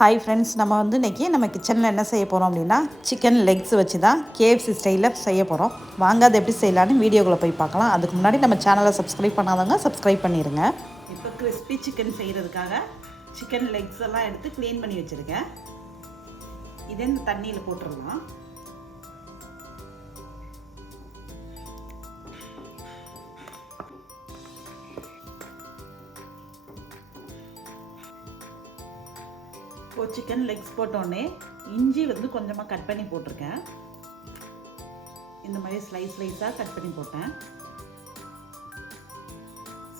Hi friends, நம்ம இன்றைக்கி நம்ம கிச்சனில் என்ன செய்ய போகிறோம் அப்படின்னா சிக்கன் லெக்ஸ் வச்சு தான் கேஎஃப்சி ஸ்டைலில் செய்ய போகிறோம். வாங்க அது எப்படி செய்யலான்னு வீடியோக்குள்ளே போய் பார்க்கலாம். அதுக்கு முன்னாடி நம்ம சேனலை சப்ஸ்கிரைப் பண்ணாதவங்க சப்ஸ்கிரைப் பண்ணிடுங்க. இப்போ கிறிஸ்பி சிக்கன் செய்கிறதுக்காக சிக்கன் லெக்ஸ் எல்லாம் எடுத்து க்ளீன் பண்ணி வச்சுருக்கேன். இதே இந்த தண்ணியில் போட்டுடலாம். இப்போ சிக்கன் லெக்ஸ் போட்டோடனே இஞ்சி கொஞ்சமாக கட் பண்ணி போட்டிருக்கேன். இந்த மாதிரி ஸ்லைஸாக கட் பண்ணி போட்டேன்.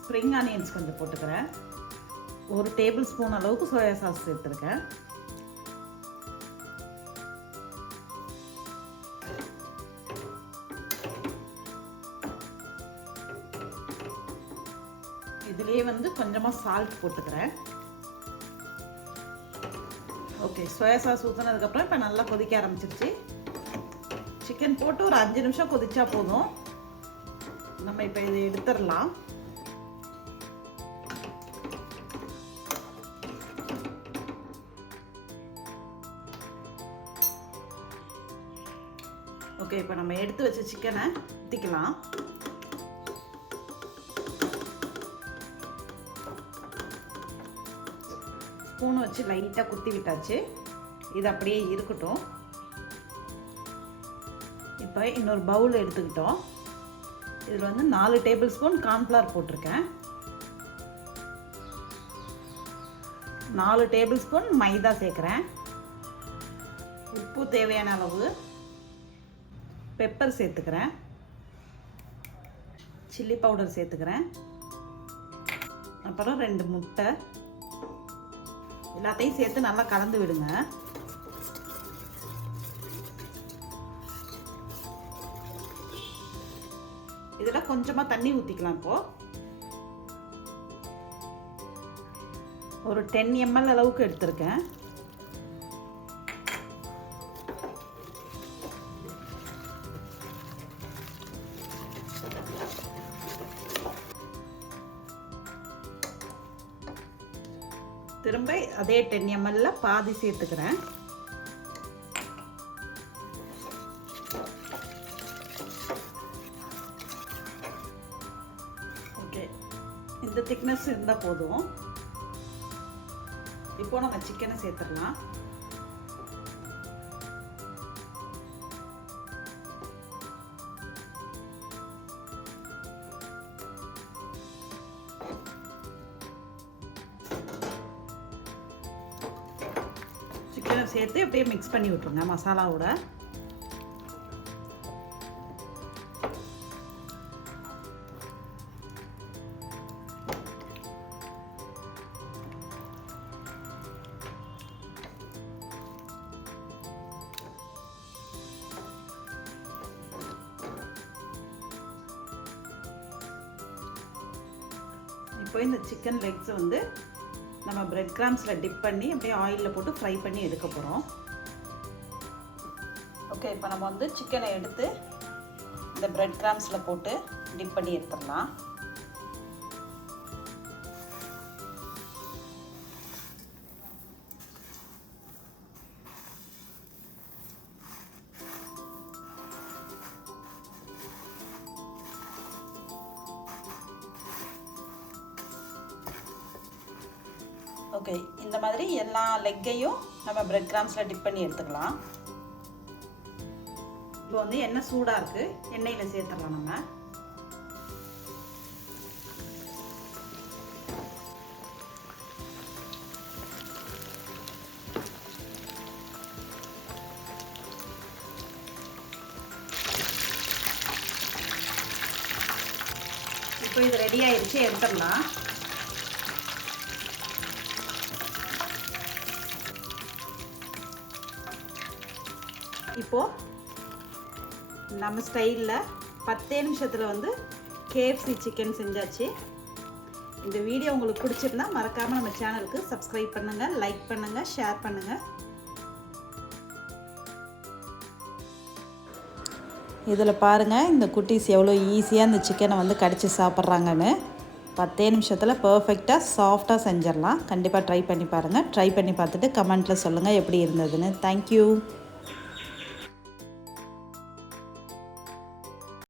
ஸ்ப்ரிங் ஆனியன்ஸ் கொஞ்சம் போட்டுக்கிறேன். 1 டேபிள் ஸ்பூன் அளவுக்கு சோயா சாஸ் சேர்த்துருக்கேன். இதுலேயே கொஞ்சமாக சால்ட் போட்டுக்கிறேன். ஓகே, சோயா சாஸ் ஊற்றினதுக்கப்புறம் இப்போ நல்லா கொதிக்க ஆரம்பிச்சிருச்சு. சிக்கன் போட்டு ஒரு 5 நிமிஷம் கொதிச்சா போதும். நம்ம இப்போ இதை எடுத்துடலாம். ஓகே, இப்போ நம்ம எடுத்து வச்ச சிக்கனை ஊற்றிக்கலாம். ஸ்பூன் வச்சு லைட்டாக குத்தி விட்டாச்சு. இது அப்படியே இருக்கட்டும். இப்போ இன்னொரு பவுல் எடுத்துக்கிட்டோம். இதில் 4 டேபிள் ஸ்பூன் கார்ன்ஃப்ளவர் போட்டிருக்கேன். 4 டேபிள் ஸ்பூன் மைதா சேர்க்குறேன். உப்பு தேவையான அளவு, பெப்பர் சேர்த்துக்கிறேன், சில்லி பவுடர் சேர்த்துக்கிறேன், அப்புறம் 2 முட்டை. எல்லாத்தையும் சேர்த்து நல்லா கலந்து விடுங்க. இதில் கொஞ்சமாக தண்ணி ஊற்றிக்கலாம். இப்போ ஒரு 10 ml அளவுக்கு எடுத்திருக்கேன். திரும்ப அதே 10 ml பாதி சேர்த்துக்கிறேன். ஓகே, இந்த திக்னஸ் இருந்தால் போதும். இப்போ நம்ம சிக்கனை சேர்த்துடலாம். சிக்கனை சேர்த்து அப்படியே மிக்ஸ் பண்ணி விட்டுருங்க மசாலாவோட. இப்போ இந்த சிக்கன் லெக்ஸ் நம்ம பிரெட் கிராம்ஸில் டிப் பண்ணி அப்படியே ஆயிலில் போட்டு ஃப்ரை பண்ணி எடுக்க போகிறோம். ஓகே, இப்போ நம்ம சிக்கனை எடுத்து இந்த பிரெட் கிராம்ஸில் போட்டு டிப் பண்ணி எடுத்துடலாம். ஓகே, இந்த மாதிரி எல்லா லெக்கையும் நம்ம பிரெட் கிராம்ஸில் டிப் பண்ணி எடுத்துக்கலாம். இப்போ எண்ணெய் சூடாக இருக்குது. எண்ணெயில் சேர்த்துடலாம் நம்ம. இப்போ இது ரெடி ஆயிடுச்சு, எடுத்துடலாம். இப்போது நம்ம ஸ்டைலில் 10 நிமிஷத்தில் கேஎஃப்சி சிக்கன் செஞ்சாச்சு. இந்த வீடியோ உங்களுக்கு பிடிச்சிருந்தா மறக்காமல் நம்ம சேனலுக்கு சப்ஸ்கிரைப் பண்ணுங்கள், லைக் பண்ணுங்கள், ஷேர் பண்ணுங்கள். இதில் பாருங்கள், இந்த குட்டீஸ் எவ்வளோ ஈஸியாக இந்த சிக்கனை கடிச்சு சாப்பிட்றாங்கன்னு. 10 நிமிஷத்தில் பர்ஃபெக்டாக சாஃப்டாக செஞ்சிடலாம். கண்டிப்பாக ட்ரை பண்ணி பாருங்கள். ட்ரை பண்ணி பார்த்துட்டு கமெண்ட்டில் சொல்லுங்கள் எப்படி இருந்ததுன்னு. தேங்க்யூ.